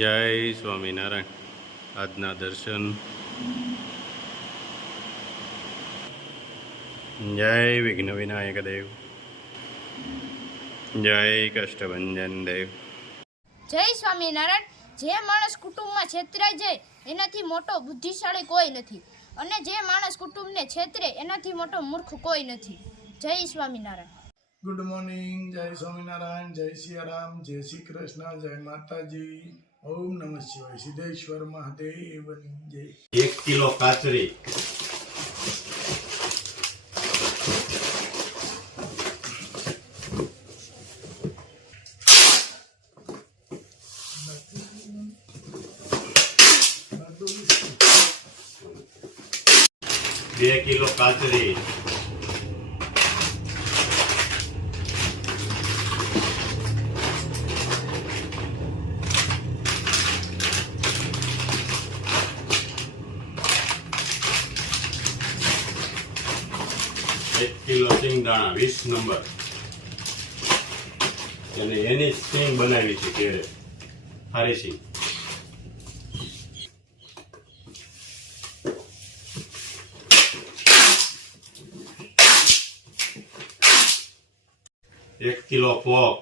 જય સ્વામિનારાયણ. આજના દર્શન. જય વિઘ્ન વિનાયક દેવ. જય કષ્ટભંજન દેવ. જય સ્વામિનારાયણ. જે માણસ કુટુંબમાં છેતરાઈ જાય એનાથી મોટો બુદ્ધિશાળી કોઈ નથી, અને જે માણસ કુટુંબને છેતરે એનાથી મોટો મૂર્ખ કોઈ નથી. જય સ્વામિનારાયણ. Good morning. જય સ્વામિનારાયણ. જય સિયારામ. જય શ્રી કૃષ્ણ. જય માતાજી. ઓમ નમઃ શિવાય. સિદ્ધેશ્વર મહાદેવની જય. 1 કિલો કાચરી, 2 કિલો કાચરી, 1 કિલો સિંગદાણા 20 નંબર, અને એની સિંગ બનાવી છે ઘેરે, હારી સિંગ. 1 કિલો પોક,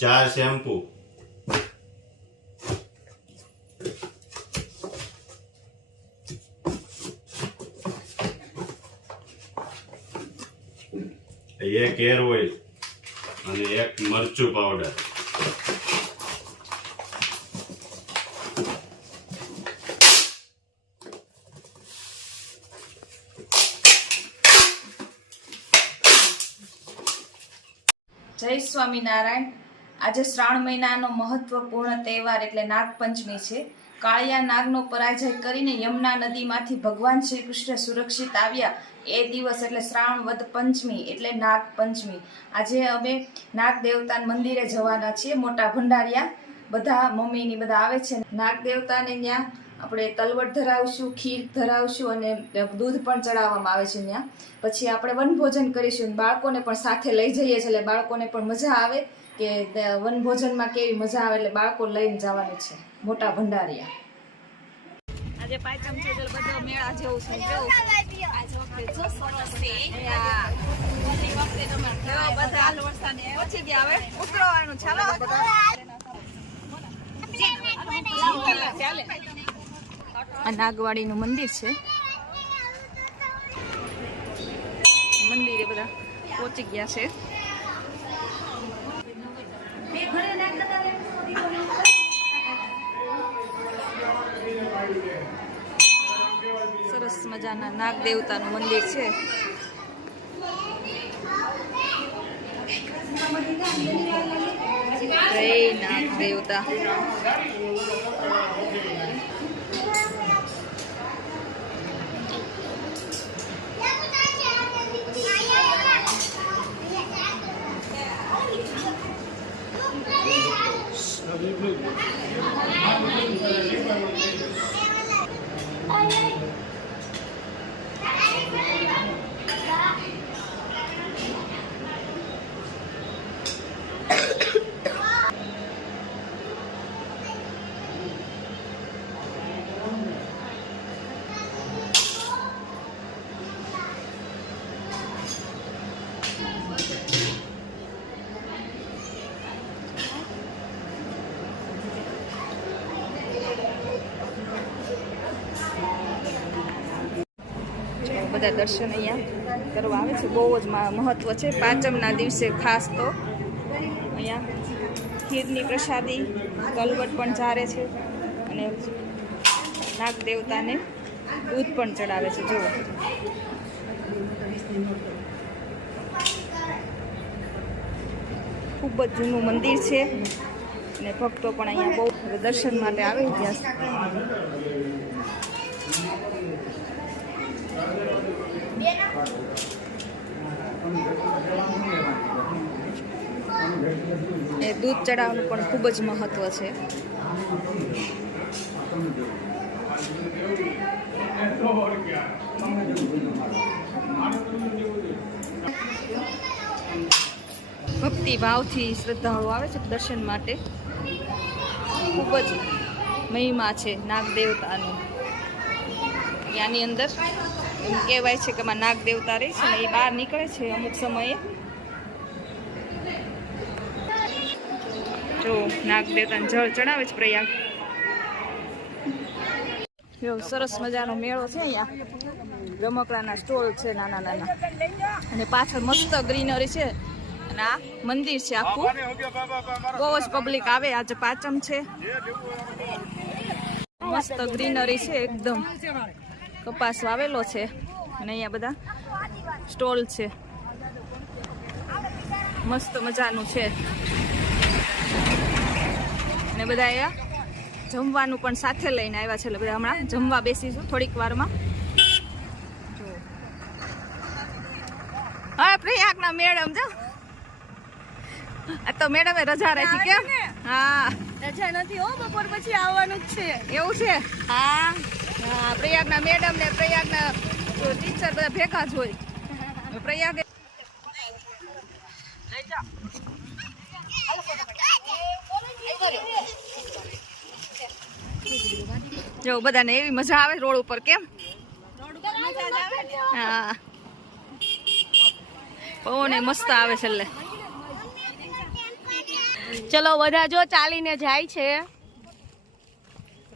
4 શેમ્પુ, 1 હેર ઓઇલ અને 1 મરચું પાવડર. જય સ્વામિનારાયણ. આજે શ્રાવણ મહિનાનો મહત્વપૂર્ણ તહેવાર એટલે નાગપંચમી છે. કાળિયા નાગનો પરાજય કરીને યમુના નદીમાંથી ભગવાન શ્રી કૃષ્ણ સુરક્ષિત આવ્યા એ દિવસ એટલે શ્રાવણ વદ પંચમી એટલે નાગપંચમી. આજે અમે નાગ દેવતા મંદિરે જવાના છીએ. મોટા ભંડારિયા બધા મમ્મીની બધા આવે છે. નાગ દેવતાને ત્યાં આપણે તલવટ ધરાવશું, ખીર ધરાવશું અને દૂધ પણ ચડાવવામાં આવે છે ત્યાં. પછી આપણે વનભોજન કરીશું. બાળકોને પણ સાથે લઈ જઈએ છીએ એટલે બાળકોને પણ મજા આવે કે વનભોજનમાં કેવી મજા આવે, એટલે બાળકો લઈને જવાનું છે મોટા ભંડારિયા. આજે પાંચમ છે એટલે બધો મેળા જેવું છે. જો આજ વખતે જો સરસ છે. ઓલી વખતે તમારે બધા હાલ વરસાદ પહોંચી ગયા, હવે ઉતરવાનું ચાલો. આ નાગવાડીનું મંદિર છે. મંદિરે બધા પહોંચી ગયા છે. સરસ મજાના નાગ દેવતાનું મંદિર છે. જય નાગ દેવતા. બધા દર્શન અહીંયા કરવા આવે છે. બહુ જ મહત્વ છે પાંચમના દિવસે. ખાસ તો અહીંયા ખીરની પ્રસાદી, તલવટ પણ ચારે છે અને નાગ દેવતાને દૂધ પણ ચડાવે છે. જુઓ, ખૂબ જ જૂનું મંદિર છે અને ભક્તો પણ અહીંયા બહુ દર્શન માટે આવે ત્યાં. એ દૂધ ચડાવવાનું પણ ખૂબ જ મહત્વ છે. ભક્તિ ભાવથી શ્રદ્ધાળુ આવે છે દર્શન માટે. ખૂબ જ મહિમા છે નાગ દેવતાનો. ત્યાંની અંદર એમ કહેવાય છે કે એમાં નાગ દેવતા રહે છે ને એ બહાર નીકળે છે અમુક સમયે. જો નાગ દેવતાને જળ ચડાવે છે પ્રયાગ. જો સરસ મજાનો મેળો છે અહીંયા. રમકડાના સ્ટોલ છે નાના નાના અને પાછળ મસ્ત ગ્રીનરી છે. અને આ મંદિર છે આખું. બહુ જ પબ્લિક આવે. આજે પાંચમ છે. મસ્ત ગ્રીનરી છે એકદમ. કપાસ વાવેલો છે અને અહીંયા બધા સ્ટોલ છે. મસ્ત મજાનું છે. અને બધા અહીંયા જમવાનું પણ સાથે લઈને આવ્યા છે એટલે બધા હમણાં જમવા બેસીશું થોડીક વારમાં. હા પ્રયાગના મેડમ જો આ તો મેડમે રજા રાખી કેમ? હા રજા નથી હો, બપોર પછી આવવાનું જ છે. એવું છે? હા હા પ્રયાગના મેડમ ને પ્રયાગના ટીચર બધા ભેગા જ હોય. પ્રયાગ જો બધાને એવી મજા આવે રોડ ઉપર કેમ? હા પવન મસ્ત આવે છે. એટલે ચલો બધા જો ચાલીને જાય છે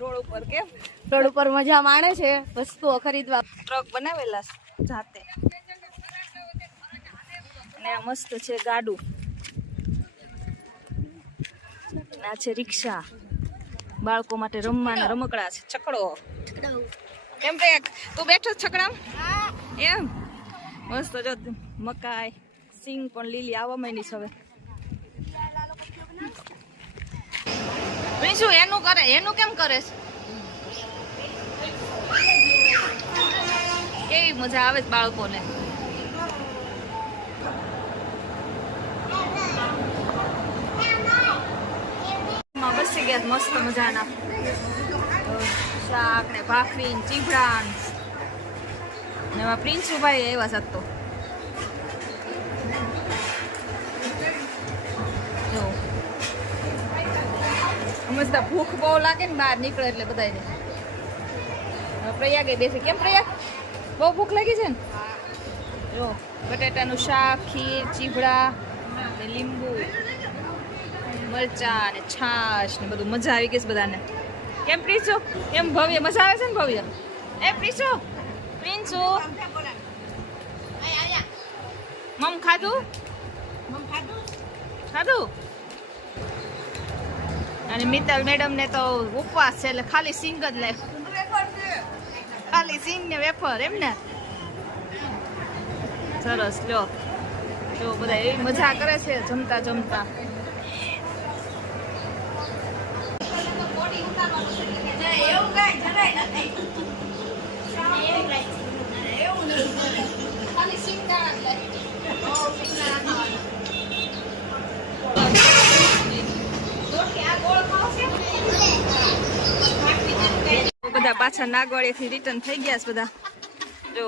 રોડ ઉપર કેમ? રોડ ઉપર મજા માણે છે વસ્તુઓ ખરીદવા. ટ્રક બનાવેલા છે જાતે. અને આ મસ્ત છે ગાડું. આ છે રિક્ષા. બાળકો માટે રમવાના રમકડા છે. છકડો કેમ પ્રયાગ તું બેઠો છકડામ? એમ મસ્ત જો મકાઈ સિંગ પણ લીલી આવવા માંડી છે હવે. શું એનું કરે? એનું કેમ કરે છે? કેવી મજા આવે છે બાળકોને. બસી ગયા મસ્ત મજાના શાક ને ભાખરી ને ચીભડા ને એમાં પ્રિન્સુભાઈ આવ્યા સાત તો મસ્ત ભૂખ બહુ લાગે ને બહાર નીકળે એટલે બધાને. પ્રયાગે બેસે કેમ પ્રયાગ? બહુ ભૂખ લાગી છે ને? જો બટાટાનું શાક, ખીર, ચીભડા ને લીંબુ મરચા ને છાશ ને બધું. મજા આવી ગઈ છે બધાને. કેમ પ્રિન્સુ? એમ ભવ્ય મજા આવે છે ને ભવ્ય? એ પ્રિન્સુ પ્રિન્સુ મમ ખાધું? ખાધું? અને મિત્તલ મેડમ ને તો ઉપવાસ છે એટલે ખાલી સિંગ જ લે. ખાલી સિંગ ને વેફર એમ ને. સરસ લ્યો. જો બધા એવી મજા કરે છે જમતા જમતા. બધા પાછા નાગવાડીથી રિટર્ન થઈ ગયા છે બધા. જો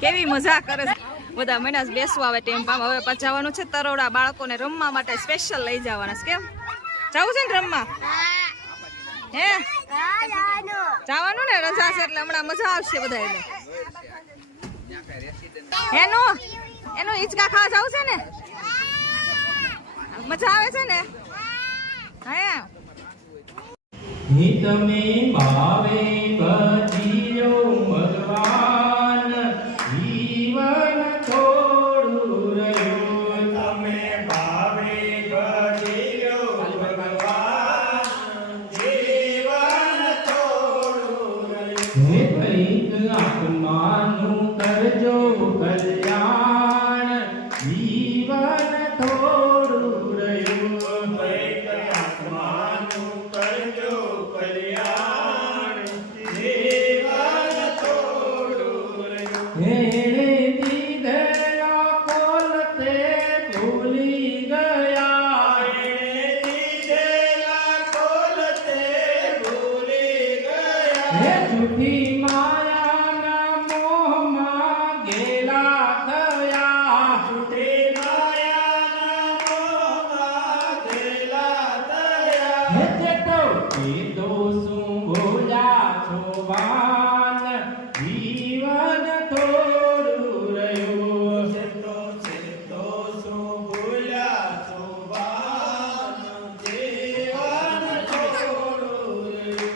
કેવી મજા કરે છે બધા. મહિના બેસવા આવે ટેમ્પામાં. હવે પાછા જવાનું છે તરોડા. બાળકોને રમવા માટે સ્પેશિયલ લઈ જવાના છે. કેમ જવું છે ને રમવા? હે જવાનું ને રજા છે એટલે હમણાં મજા આવશે બધા. એટલે એનું હિંચકા ખાવા જવું છે ને? મજા આવે છે ને? હે તમે ભાવે ભજીયો ભગવાન જીવન થોડું રહ્યું. તમે ભાવે ભજીયો ભગવાન જીવન થોડું રહ્યું. હે ભૈક આત્માનું કરજો કલ્યાણ જીવન થોડું રહ્યું. ભૈક આત્માનું કરજો કલ્યાણ જીવન થોડું રહ્યું. એણે દીધેલા કોલ તે ભૂલી ગયા. એણે દીધેલા કોલ તે ભૂલી ગયા. હે જૂઠી માયાના મોહમાં ગેલા થયા. જૂઠી માયાના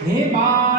હે બા